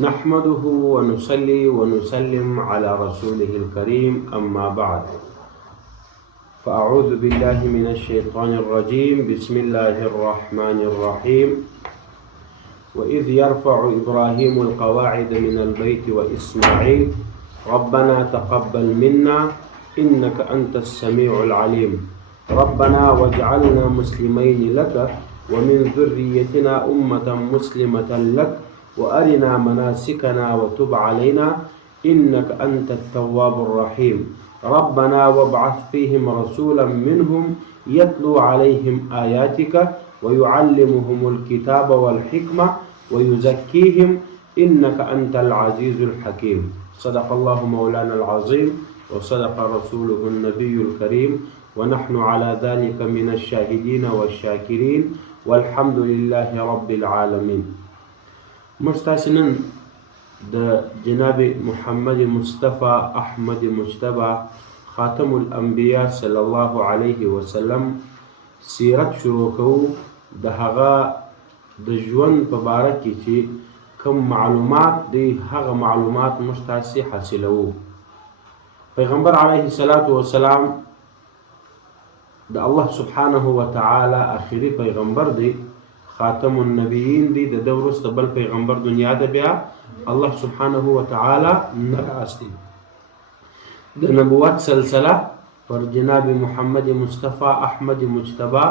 نحمده ونصلي ونسلم على رسوله الكريم أما بعد فأعوذ بالله من الشيطان الرجيم بسم الله الرحمن الرحيم وإذ يرفع إبراهيم القواعد من البيت وإسماعيل ربنا تقبل منا إنك أنت السميع العليم ربنا واجعلنا مسلمين لك ومن ذريتنا أمة مسلمة لك وأرنا مناسكنا وتب علينا إنك أنت التواب الرحيم ربنا وابعث فيهم رسولا منهم يتلو عليهم آياتك ويعلمهم الكتاب والحكمة ويزكيهم إنك أنت العزيز الحكيم صدق الله مولانا العظيم وصدق رسوله النبي الكريم ونحن على ذلك من الشاهدين والشاكرين والحمد لله رب العالمين. مستاسنن د جناب محمد مصطفى احمد مجتبى خاتم الانبیاء صلی الله علیه وسلم سیرت شروع کوو د هغه د ژوند په باره کې چې کوم معلومات دی هغه معلومات مستاسی حاصلوو. پیغمبر علیه الصلاة والسلام د الله سبحانه وتعالی آخري پیغمبر دی، خاتم النبیین دی، د ده وروسته بل پیغمبر دنیا ده بیا الله سبحانه وتعالی نه راوستی. د نبوت سلسله پر جناب محمد مصطفى احمد مجتبى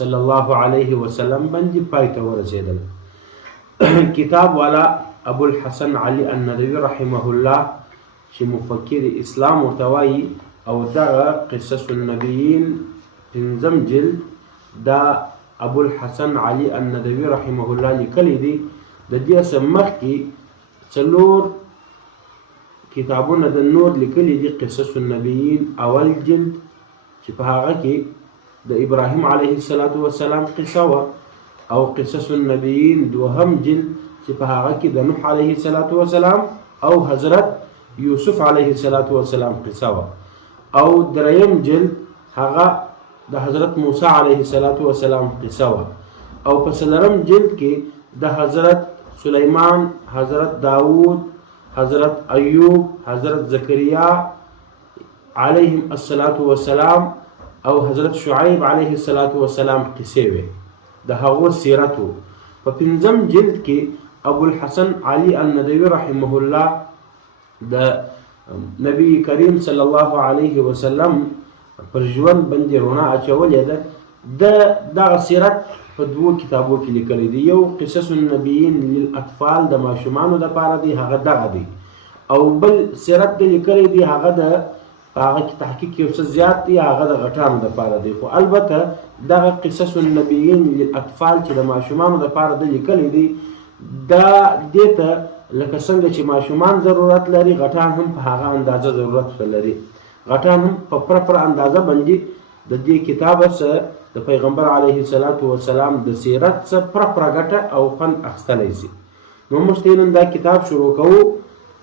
صلی الله علیه وسلم باندې پای ته ورسېدل. کتاب والا ابو الحسن علي الندوي رحمه الله چې مفکر اسلام ورته وایي او دغه قصص النبیین پنځم جلد دا ابو الحسن علي الندوي رحمه الله لیکلی دی. د دې څخه مخکې څلور کتابونه د نور لیکلي دي. قصص النبیین اول جلد چې په هغه کې د ابراهیم علیه السلام قصه وه، او قصص النبیین دوهم جلد چې په هغه کې د نوح علیه السلام او حضرت یوسف علیه السلام قصه وه، او دریم جلد هغه د حضرت موسی علیه السلام قصه وه، او په څلورم جلد کې د حضرت سلیمان، حضرت داود، حضرت ایوب، حضرت زکریا علیهم السلام او حضرت شعیب علیه السلام قصې وې، د هغو سیرت و. په پنځم جلد کې ابو الحسن علي الندوي رحمه الله د نبی کریم صلی الله علیه وسلم پر ژوند باندې رڼا اچولې ده. د دغه سیرت په دوو کتابو کې لیکلی دی. یو قصص النبیین للاطفال د ماشومانو دپاره دی، هغه دغه دی، او بل سیرت دی لیکلی دی هغه د هغه کې تحقیق یو څه زیات دی، هغه د غټانو دپاره دی. خو البته دغه قصص النبیین للاطفال چې د ماشومانو دپاره دی لیکلی دی، دا دې ته لکه څنګه چې ماشومان ضرورت لري، غټان هم په هغه اندازه ضرورت لري. غټان هم په پرپر اندازه باندې د دې کتاب سره د پیغمبر علیه السلام د سیرت څخه پرپره ګټه او خوند اخیستلی شي. نو موږ نن دا کتاب شروع کوو.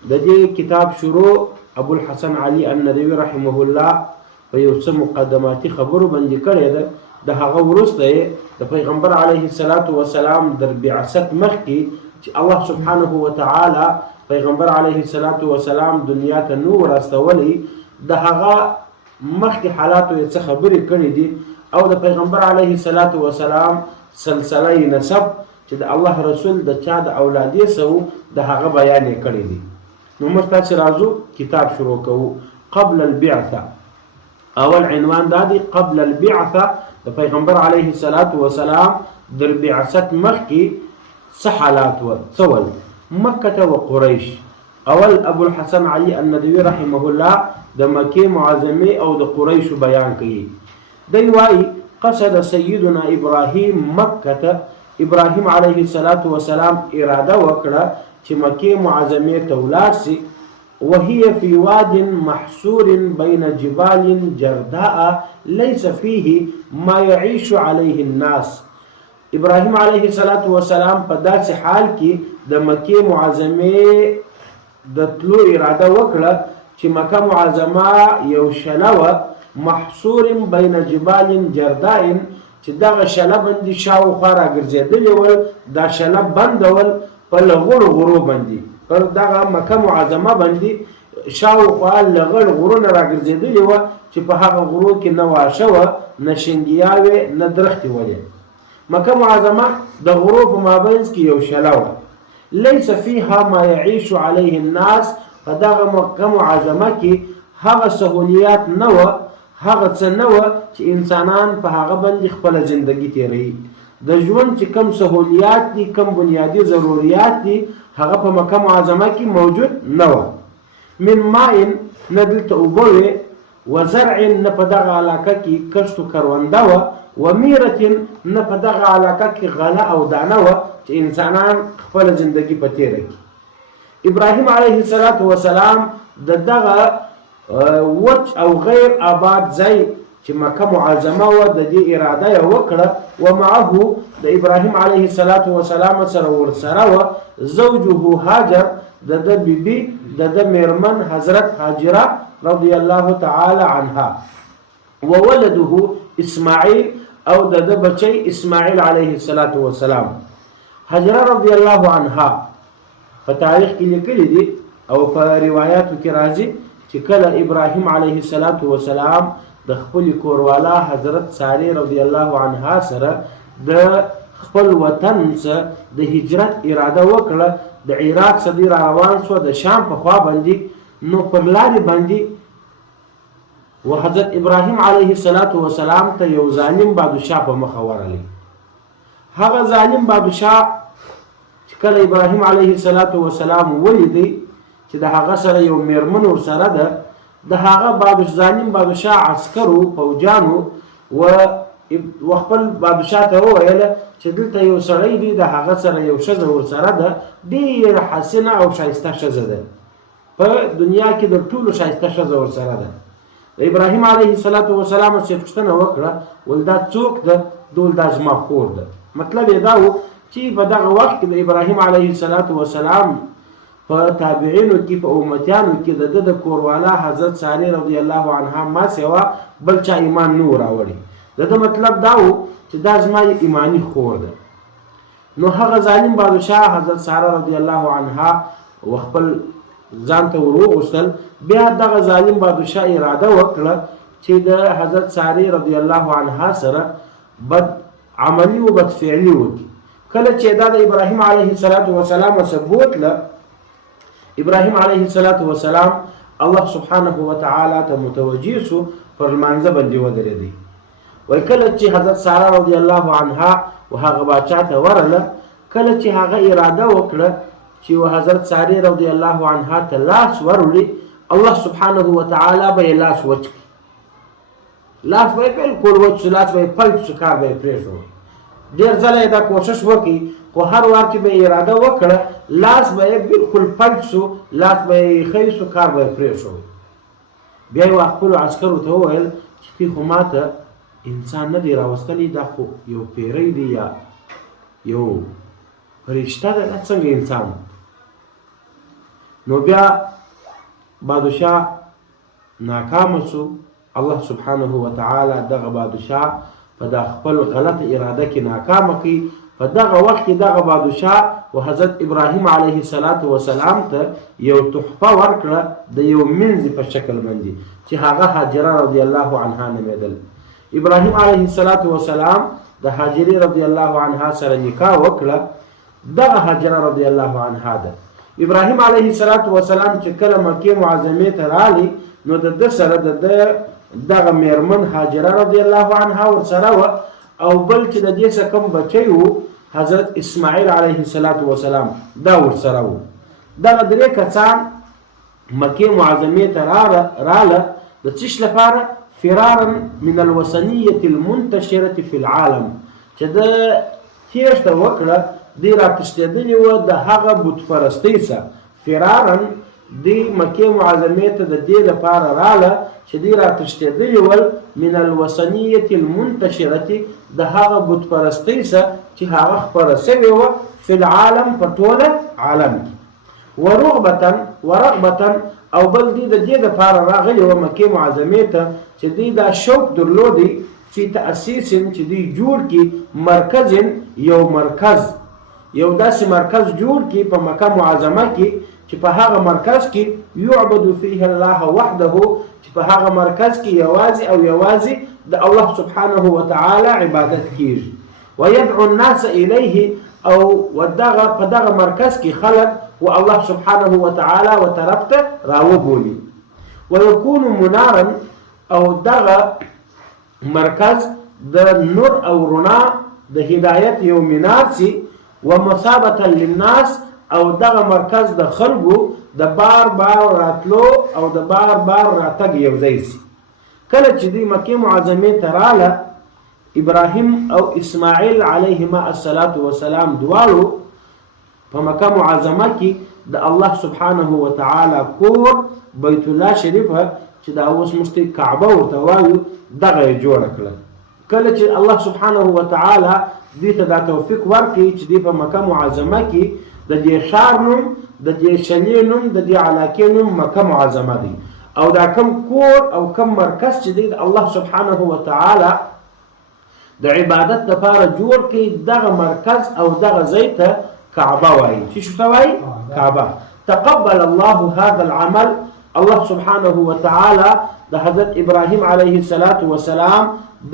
د دې کتاب شروع ابو الحسن علي الندوي رحمه الله په یو څه مقدماتي خبرو باندې کړې ده. د هغه وروسته د پیغمبر علیه السلام در بعثت مخکې چې الله سبحانه وتعالی پیغمبر علیه السلام دنیا ته نو راستولی، د هغه مخکې حالاتو یې څه خبرې کړې دي، او د پیغمبر علیه السلام سلسله نسب چې د الله رسول د چا د اولادې سو د هغه بیان یې کړی دی. نو موږ تاسې راځو کتاب شروع کوو. قبل البعثه، اول عنوان دا دی قبل البعثه. د پیغمبر علیه السلام در بعثت مخکې څه حالات و؟ څه ول؟ مکه و قریش. اول ابو الحسن علي الندوي رحمه الله د مکې معظمې او د قریشو بیان کوي. دی وایي قصد سیدنا ابراهیم مکه. ابراهیم علیه السلام اراده وکړه چې مکې معظمې ته ولاړ سي. وهي في واد محصور بين جبال جرداء ليس فيه ما يعيش عليه الناس. ابراهیم علیه السلام په داسې حال کې د مکې معظمې د تلو اراده وکړه چې مکه معظمه یو شله وه، محصور بین جبال جرداء، چې دغه شله باندې شاوخوا راګرځېدلې ول، دا شله بنده ول په لغړو غرو باندې، پر دغه مکه معظمه باندې شاوخوا لغړ غرونه راګرځېدلي وه چې په هغه غرو کې نه واښه وه نه شنګیاوې نه درختې ولې. مکه معظمه د غرو په مابینځ کې یو شله وه. لیس فیها ما یعیش علیه الناس، په دغه مکه معظمه کې هغه سهولیات نه وه، هغه څه نه وه چې انسانان په هغه باندې خپله زندګي تېروي. د ژوند چې کم سهولیات دي، کم بنیادي ضروریات دي، هغه په مکه معظمه کې موجود نه وه. من ماء، نه دلته اوبه وې، و زرع، نه په دغه علاقه کې کښت و کرونده وه، و میرة، نه په دغه علاقه کې غله او دانه وه چې انسانان خپله زندګي په تېره کړي. ابراهیم علیه السلام د دغه وچ او غیر آباد ځای چې مکه معظمه وه د دې اراده یې وکړه. ومعه، د ابراهیم علیه السلام سره ورسره وه زوجه هاجر، د ده بیبي، د ده میرمن حضرت هاجره رضی الله تعالی عنها، وولده اسماعیل، او د ده بچی اسماعیل علیه السلام. هاجره رضی الله عنها په تاریخ کې لیکلي دي او په روایاتو کې راځي چې کله ابراهیم علیه السلام د خپل کوروالا حضرت سارې رضی الله عنها سره د خپل وطن څخه د هجرت اراده وکړه، د عراق څخه را روان شو د شام په خوا باندې، نو پر لارې باندې و حضرت ابراهیم علیه السلام ته یو ظالم بادشاه په مخه ورغلی. هغه ظالم بادشاه چې کله ابراهیم علیه السلام ولیدی چې د هغه سره یو میرمن ورسره ده، د هغه ظالم بادشاه عسکرو فوجانو و خپل بادشاه ته وویل چې دلته یو سړی دی، د هغه سره یو ښځه ورسره ده، ډېره حسنه او ښایسته ښځه ده، په دنیا کې د ټولو ښایسته ښځه ورسره ده. د ابراهیم علیه السلام څخه پوښتنه وکړه، ول دا څوک ده؟ دول دا زما خور ده. مطلب یې دا و چې په دغه وخت کې د ابراهیم علیه السلام په تابعینو کې، په امتیانو کې د ده د کوروالا حضرت سارې رضی الله عنها ما سوا بل چا ایمان نه و راوړی. د ده مطلب دا و چې دا زما ایمانی خور ده. نو هغه ظالم بادشاه حضرت ساره رضی الله عنها و خپل ځان ته وروغوښتل. بیا دغه ظالم بادشاه اراده وکړه چې د حضرت سارې رضی الله عنها سره بد عملی و بد فعلی وکړي. کله چې دا د ابراهیم علیه السلام ثبوت له ابراهیم علیه السلام الله سبحانه وتعالی ته متوجه سو، پر لمانځه باندې ودرېدی. وای کله چې حضرت ساره رضی الله عنها و هغه باچا ته ورله، کله چې هغه اراده وکړه چې و حضرت سارې رضی الله عنها ته لاس وروړي، الله سبحانه وتعالی به یې لاس وچ کړي. لاس به یې بالکل وچ شو، لاس به یې پلټ شو، کار به یې پرېښود. ډېر ځله یې دا کوشش وکړي، خو هر وار چې به یې اراده وکړه لاس به یې بالکل پلټ شو، لاس به یې ښی شو، کار به یې پرېښود. بیا یې خپلو عسکرو ته وویل چې دوی خو ما ته انسان نه دی راوستلی، دا خو یو پیری دی یا یو فرشته ده، دا څنګه انسان؟ نو بیا بادشاه ناکامه شو. الله سبحانه وتعالی دغه بادشاه په د خپل غلط اراده کې ناکامه کړي. په دغه وخت کې دغه بادشاه و حضرت ابراهیم علیه السلام ته یو تحفه ورکړه د یو منځ په شکل باندې چې هغه هاجره رضی الله عنها نومېدل. ابراهیم علیه السلام د هاجرې رضی الله عنها سره نکاح وکړه. دغه هاجره رضی الله عنها ده. ابراهیم علیه السلام چې کله مکې معظمې ته راغلی، نو د ده سره دغه میرمن هاجره رضی الله عنها ورسره وه، او بل چې د دې څخه کوم بچی و حضرت اسماعیل علیه السلام دا ورسره و. دغه درې کسان مکې معظمې ته راله د څه لپاره؟ فرارا من الوثنیة المنتشرة فی العالم، چې د تېښته وکړه، دی را تښتېدلي وه د هغه بتپرستۍ څخه. فرارا دی مکې معظمې ته د دې لپاره راله چې دی را تښتېدلي ول من الوثنیة المنتشرة، د هغه بتپرستۍ څخه چې هغه خپره سوې وه فی العالم، په ټوله عالم کې. ورغبة، او بل دی د دې لپاره راغلی و مکې معظمې ته چې دی دا شوق درلودی فی تأسیس، چې دی جوړ کړي مرکز، یو داسې مرکز جوړ کړي په مکه معظمه کې چې په هغه مرکز کې يعبد فيه الله وحده، چې په هغه مرکز کې یوازې او یوازې د الله سبحانه وتعالى عبادت کیږي. ويدعو الناس إليه، او ودغه په دغه مرکز کې خلق و الله سبحانه وتعالى وطرف ته راوبولي. ويكون منارا، او دغه مرکز د نور او رڼا د هدایت یو منار سي. ومثابة للناس، او دغه مرکز د خلقو د بار بار راتلو او د بار بار راتګ یو ځای سي. کله چې دی مکه معظمه ته رااله، ابراهیم او اسماعیل علیهما الصلاة والسلام دواړو په مکه معظمه کې د الله سبحانه وتعالى کور بیت الله شریفه چې دا اوس مستي کعبه ورته وایو دغه جوړ کړه. کله چې الله سبحانه وتعالى دې ته دا توفیق ورکړي چې دې په مکه معظمه کې د دې ښار نوم، د دې شلې نوم، د دې علاقې نوم مکه معظمه دی، او دا کم کور او کم مرکز چې دی الله سبحانه وتعالى د عبادت لپاره جوړ کړي، دغه مرکز او دغه ځای ته کعبه وایي. چې شو ته وایي؟ کعبه. تقبل الله هذا العمل، الله سبحانه وتعالى د حضرت ابراهیم علیه الصلاة والسلام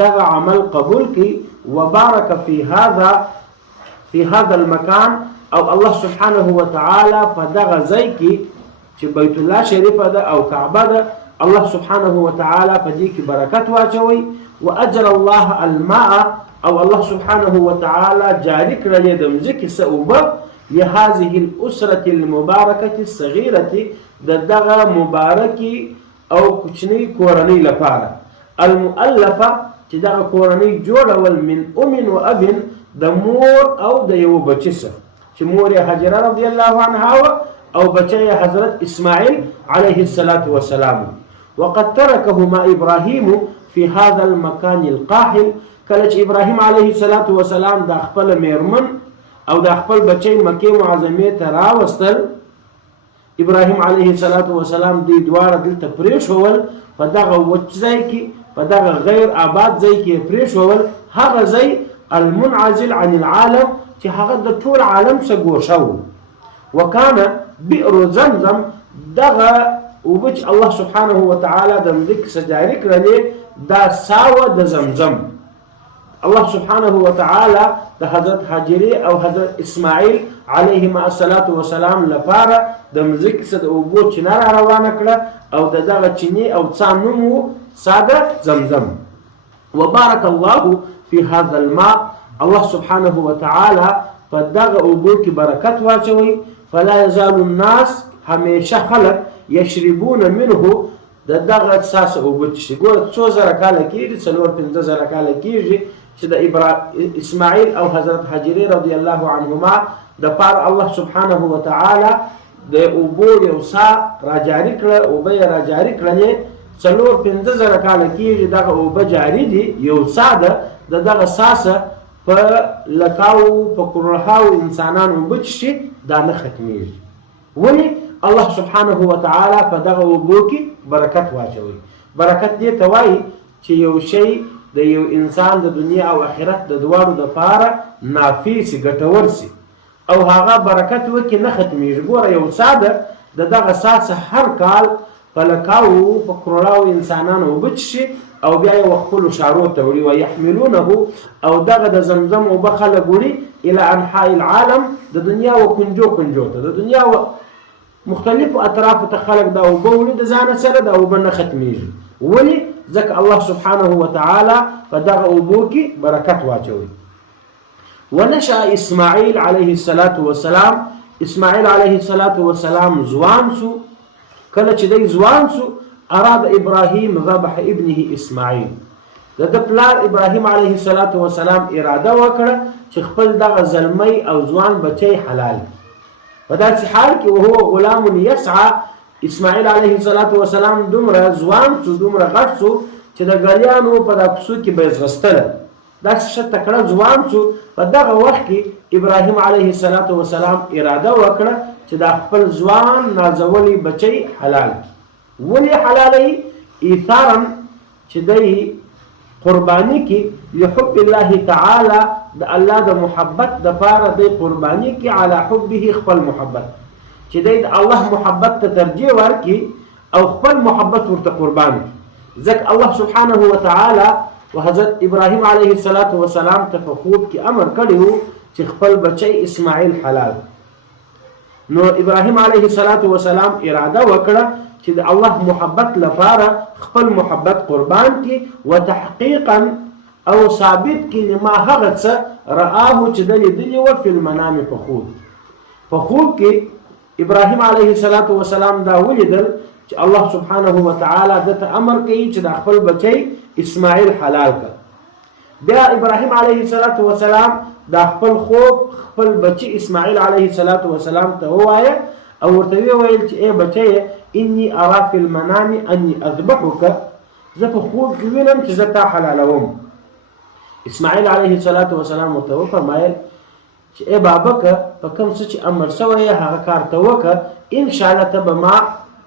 دغه عمل قبول کړي. وبارك في هذا المكان، او الله سبحانه وتعالى په دغه ځای کې چې بیت الله شریفه ده او کعبه ده، الله سبحانه وتعالى په دې کې برکت واچوي. واجر الله الماء، او الله سبحانه وتعالى جاری کړل د مځکې سوبه لهذه الاسره المباركه الصغيره، دغه مبارکي او کوچنی کورنۍ لپاره، المؤلفه چې دغه کورنۍ جوړول من ام و اب، د مور او د یو بچی سره، چې مور هاجره رضی الله عنها او بچی حضرت اسماعیل علیه الصلاة والسلام. وقد تركهما ابراهيم في هذا المكان القاحل، کله چې ابراهیم علیه الصلاة والسلام د خپل میرمن او د خپل بچی مکه معظمه ته راوستل، ابراهیم علیه الصلاة والسلام دې دواړه دلته پرېښول، په دغه وچ ځای کې، په دغه غیر آباد ځای کې پرېښول، هغه ځای المنعزل عن العالم چې هغه د ټول عالم څخه ګوښه و. وکانه بئر زمزم، دغه اوبه چې الله سبحانه وتعالى د مځکې څخه جاري کړلې دا ساوه د زمزم. الله سبحانه وتعالى د حضرت هاجرې او حضرت اسماعیل علیهما الصلاة والسلام لپاره د مځکې څخه د اوبو چینه را روانه کړه، او دغه چینې او څا نوم و ساده زمزم. وبارك الله في هذا الماء، الله سبحانه وتعالى په دغه اوبو کې برکت واچوي. فلا يزال الناس، همیشه خلق یشربون منه، دغه اساس اوبو چې ګوره څو زره کاله کېږي، 4-5 کاله کېږي چې د اسماعیل او حضرت هاجرې رضی الله عنهما د پاره الله سبحانه وتعالى د اوبو یو سا راجاري کړه، اوبه یې راجاري کړلې، 4-5 کاله کېږي دغه اوبه جاري دي، یو سا ده، دغه ساسه په لکاو په کروڑهاو انسانانو اوبه چښي دا نه ختمېږي. ولې؟ الله سبحانه وتعالى په دغه اوبو کې برکت واچوي. برکت دې ته وایي چې یو شی د یو انسان د دنیا او آخرت د دواړو دپاره نافع سي، ګټور سي، او هغه برکت وکړي نه ختمېږي. ګوره یو ساده دغه ساسه هر کال په لکاو په کروڑاو انسانانو اوبه چښي، او بیا یې خپلو شارو ته وړي. ویحملونه، او دغه د زمزم اوبه خلک وړي الى انحاء العالم، د دنیا و کنجو کنجو ته، د دنیا و مختلفو اطرافو ته خلک دا اوبه وړي د ځانه سره، دا اوبه نه ختمېږي. ولې؟ ځکه الله سبحانه وتعالى په دغه اوبو کې برکت واچوي. ونشأ اسماعیل علیه الصلاة والسلام، اسماعیل علیه الصلاة والسلام ځوان سو. کله چې دی ځوان سو، اراد ابراهیم ذبح ابنه اسماعیل، د پلار ابراهیم علیه الصلاة والسلام اراده وکړه چې خپل دغه زلمی او ځوان بچی حلال. په داسې حال کې وهو غلام یسعى، اسماعیل علیه الصلاة والسلام دومره ځوان سو، دومره غټ سو چې د ګلیانو په دا پسو کې به یې ځغستله، داسې ښه تکړه ځوان سو. په دغه وخت کې ابراهیم علیه الصلاة والسلام اراده وکړه چې دا خپل ځوان نازولی بچی حلال کړي. ولې حلالوي؟ ایثارا، چې دی قربانی کې لحب الله تعالی، د الله د محبت د پاره دی قربانی کې، علی حبه، خپل محبت. چې د الله محبت ته ترجیح ورکړي او خپل محبت ورته قربان کړي. ځکه الله سبحانه وتعالی حضرت ابراهیم علیه السلام ته په خوب کې امر کړی و چې خپل بچی اسماعیل حلال. نو ابراهیم علیه السلام اراده وکړه چې د الله محبت لپاره خپل محبت قربان کړي وتحقیقا او ثابت کړي لما هغه څه رآه چې د لیدلي و فی المنام په خوب کې ابراهیم علیه السلام دا ولیدل چې الله سبحانه وتعالی دته امر کوي چې د خپل بچی اسماعیل حلال کړ. بیا ابراهیم علیه السلام دا خپل خوب خپل بچی اسماعیل علیه السلام ته ووایه او ورته ویل چې ای بچی انی ارا فی المنام انی اذبحک، زه په خوب کې وینم چې زه تا حلالوم. اسماعیل علیه السلام ورته وفرمایل چې ای بابکه په کوم څه چې امر شوی هغه کار ته وکړه، ان شاء الله ته به ما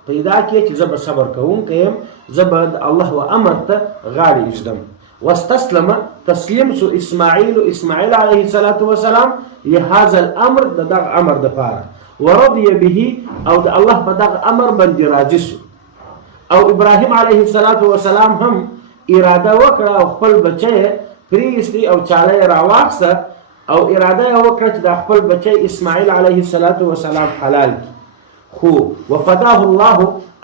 پیدا کې چې زه به صبر کوونکی یم، زه به د الله و امر ته غاړه ایږدم. واستسلم تسلیم سو اسماعیل علیه السلام لهذا الامر د دغه امر دپاره، ورضی به او د الله په دغه امر باندې راضي سو. او ابراهیم علیه السلام هم اراده وکړه او خپل بچی پریستی او چاله یې راواخیسته او اراده یې وکړه چې د خپل بچی اسماعیل علیه السلام حلال کړي. خو وفداه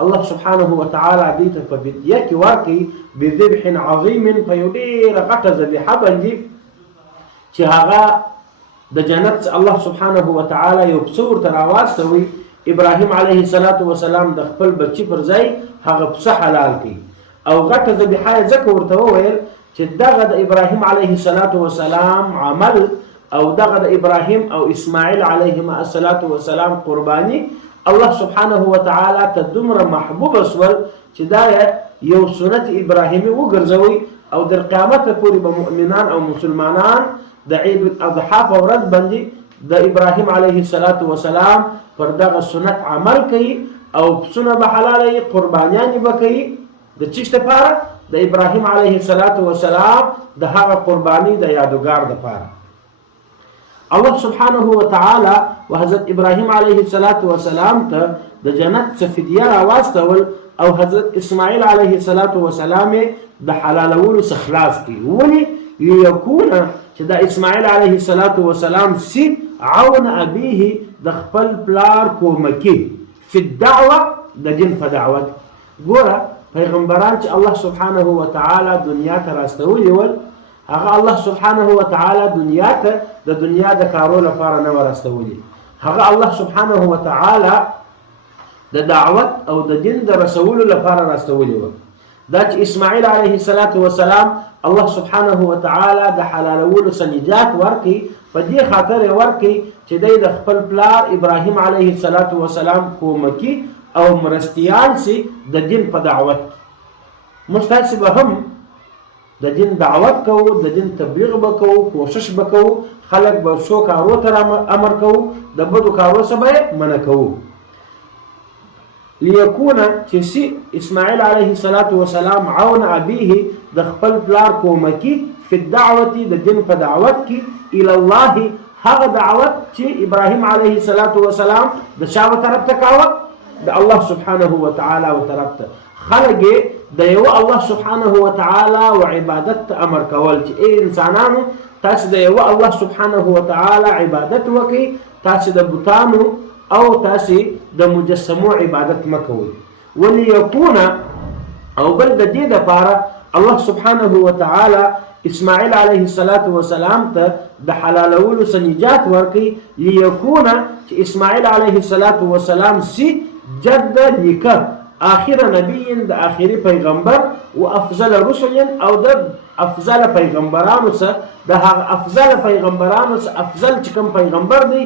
الله سبحانه وتعالی دې ته په فدیه کې ورکړي بذبح عظیم، په یو ډېره غټه ذبیحه باندې چې هغه د جنت الله سبحانه وتعالی یو پسه ورته راواستوي. ابراهیم علیه السلام د خپل بچي پر ځای هغه پسه حلال کړي او غټه ذبیحه یې ځکه ورته وویل چې دغه د ابراهیم علیه السلام عمل او دغه د ابراهیم او اسماعیل علیهما السلام قربانی الله سبحانه وتعالی ته دومره محبوب اسول چې دا یو سنت ابراهیمی وګرځوي او در قیامت پورې به مؤمنان او مسلمانان د عید الاضحی په ورځ باندې د ابراهیم علیه السلام پر دغه سنت عمل کوي او پسونه به حلالوي، قربانیان به کوي. د چیش لپاره؟ د ابراهیم علیه السلام د هغه قربانی د یادګار لپاره. الله سبحانه وتعالی حضرت ابراهیم علیه السلام ته د جنت څخه فدیه راواستول او حضرت اسماعیل علیه السلام د حلالولو څخه خلاص کړي. ولې؟ لیکون چې د اسماعیل علیه السلام سی عون ابيه د خپل پلار کومکی فی الدعوه د دین په دعوت. ګوره پیغمبران چې الله سبحانه وتعالی دنیا ته راستولي ول، هغه الله سبحانه وتعالی دنیا ته د دنیا د کارو لپاره نه ورستولي، هغه الله سبحانه وتعالی د دعوت او د دین د رسولو لپاره راستولي و. دا چې اسماعیل علیه السلام الله سبحانه وتعالی د حلالولو سنجات ورکړي، په دې خاطر ورکړي چې دی د خپل پلار ابراهیم علیه السلام کومکی او مرستیان سي د دین په دعوت. موږ تاسې به هم د دین دعوت کوو، د دین تبلیغ به کوو، کوشش به کوو، خلک به ښو کارو ته امر کوو، د بدو کارو څخه به منع کوو. لیکون چې سی اسماعیل علیه السلام عون ابيه د خپل پلار کومکی فی الدعوه د دین په دعوت کې الی الله، هغه دعوت چې ابراهیم علیه السلام د چا طرف ته کاوه؟ د الله سبحانه وتعالی طرف ته. خلک د یو الله سبحانه وتعالی و عبادت امر کول چې ای انسانانو تاسو د یو الله سبحانه وتعالی عبادت وکړئ، تاسو د بوتانو او تاسو د مجسمو عبادت مکوئ. وليكون او بل د دې لپاره الله سبحانه وتعالی اسماعیل علیه السلام ته د حلالولو سنجات ورکړي. لیکون چې اسماعیل علیه السلام سی جد نیکه آخر نبی د آخري پیغمبر و افضل رسل او د افضل پیغمبرانو څخه د هغه افضل پیغمبرانو څخه افضل چې کوم پیغمبر دی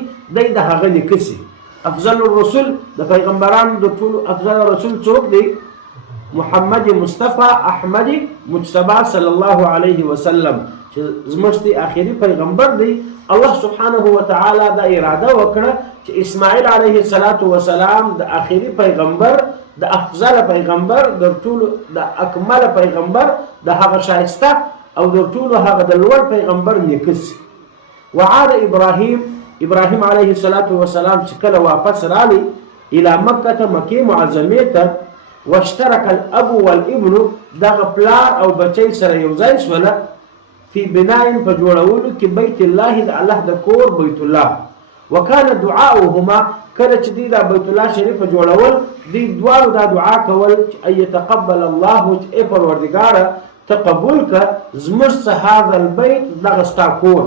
د هغه نیکسي. افضل الرسل د پیغمبرانو د ټولو افضل رسول څوک دی؟ محمد مصطفى احمد مجتبى صلی الله علیه وسلم چې زموږ د آخري پیغمبر دی. الله سبحانه وتعالی دا اراده وکړه چې اسماعیل علیه السلام د آخري پیغمبر، د افضل پیغمبر، د ټولو د اکمل پیغمبر، د هغه شایسته او د ټولو هغه د لوړ پیغمبر نیکس. وعاد ابراهیم ابراهیم علیه السلام چې کله واپس رالی الى مکه مکې معظمې ته واشترك الاب والابن دغه پلار او بچی سره یو ځای شوله فی بناء په جوړولو کې بیت الله د الله د کور بیت الله وکانه دعاؤهما کله چې دی د بیت الله شریف جوړول دی دواړو دا دعا کول چې يتقبل الله چې پروردګار تقبل ک زمر هذا البيت دغه ستا کور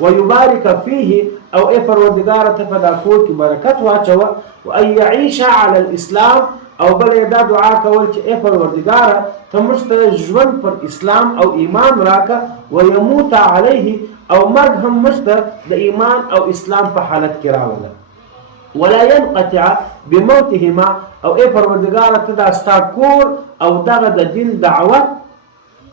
ويبارك فيه او پروردګار ته په دا کور کې برکت واچوه وان يعيش على الاسلام او بل دا دعا کول چې پروردګار ته مشته ژوند پر اسلام او ایمان راکا ويموت عليه او مرګ هم مشته د ایمان او اسلام په حالت کې راوله ولا ينقطع بموتهما او پروردګار ته دا ستا کور او دغه د دین دعوت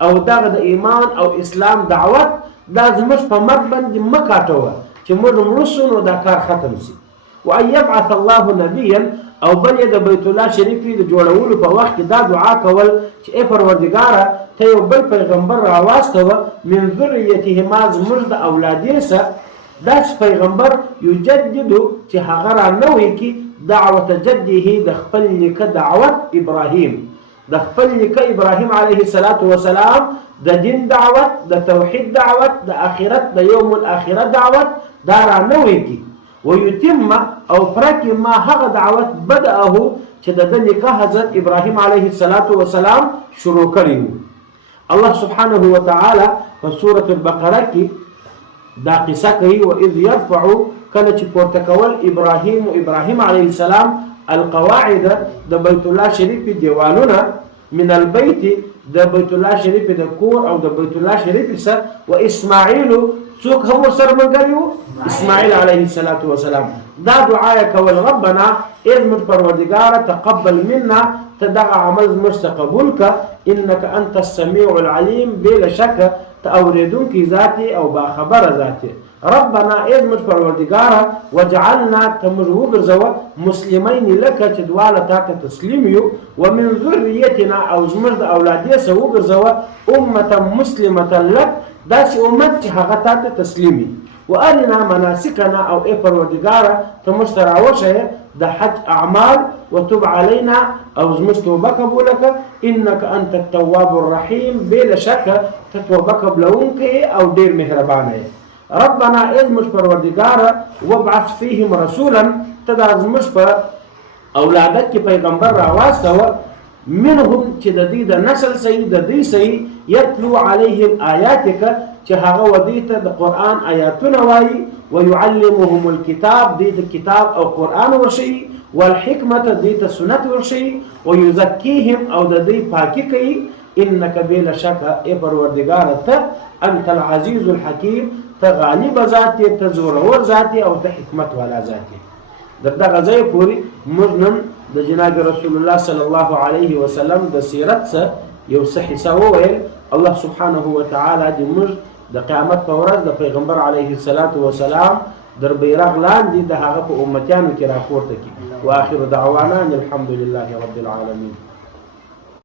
او دغه د ایمان او اسلام دعوت دا زموږ په مرګ باندې مکاټوه چې موږ مرسو نو دا کار ختم شي وان يبعث الله نبيا او بل د بیت الله شریف د جوړولو په وخت دا دعا کول چې پروردګار ته یو بل پیغمبر راواستوه من ذریتهما زموږ د اولادې سره داس پیغمبر یجدد چې هغه را نوې کی دعوت جده د خپل نیکه دعوت ابراهیم د خپل نیکه ابراهیم علیه السلام د دین دعوت د توحید دعوت د آخرت د یوم الاخره دعوت دا را نوې کی ويتم او پرکی ما هغه دعوت بدأه چې د نیکه حضرت ابراهیم علیه السلام شروع کړی الله سبحانه وتعالى په سوره البقره کې دا قصه کوي واذ يرفع کله چې پورته کول ابراهیم علیه السلام القواعد د بیت الله شریف دیوالونه من البيت د بیت الله شریف د کور او د بیت الله شریف سره واسماعیل څوک هم سره ملګری اسماعیل علیه السلام دا دعا کول ربنا اذ پروردگار تقبل منا تدع عمل مستقبل ک انك انت السميع العليم بلا شك تأوریدون کی ذاتی او باخبر ذاتی ربنا اذ پروردگار وجعلنا تمجو برزوا مسلمين لك تدواله تاك تسليم ومن ذريتنا او زمرد اولادي سو برزوا امه مسلمه لك داس امت چې هغه ته تسلیمي وارنا مناسکنا او پروردگار ته مشتراوشه د حج اعمال وتب علينا او زمستوبه قبولك انك انت التواب الرحيم بلا شك تتوبه قبلونك او ډیر مهربانه ربنا اذ مش پروردگار وابعث فيهم رسولا تدعز مش اولادك پیغمبر راواستو منهم چې د دې د نسل صحیح د دې صحیح يتلو عليهم آياتك چې هغه ودی ته د قران آیاتونه وایي ويعلمهم الكتاب دې د کتاب او قران ورشي والحکمت دې ته سنت ورشي ويزكيهم او د دې پاکي کوي انك بلا شك پروردگار ته انت العزيز الحكيم تغالب ذاتي تزور ذاتي او ته حکمت والا ذاتي دغه ځای پوری مجنن د جناب رسول الله صلی الله علیه وسلم د سیرت څخه یو څه حصہ وویل الله سبحانه وتعالى د موږ د قیامت په ورځ د پیغمبر علیه السلام در بیرغ لاندې د هغه په امتیانو کې راپورته کړي واخر دعوانا الحمد لله رب العالمین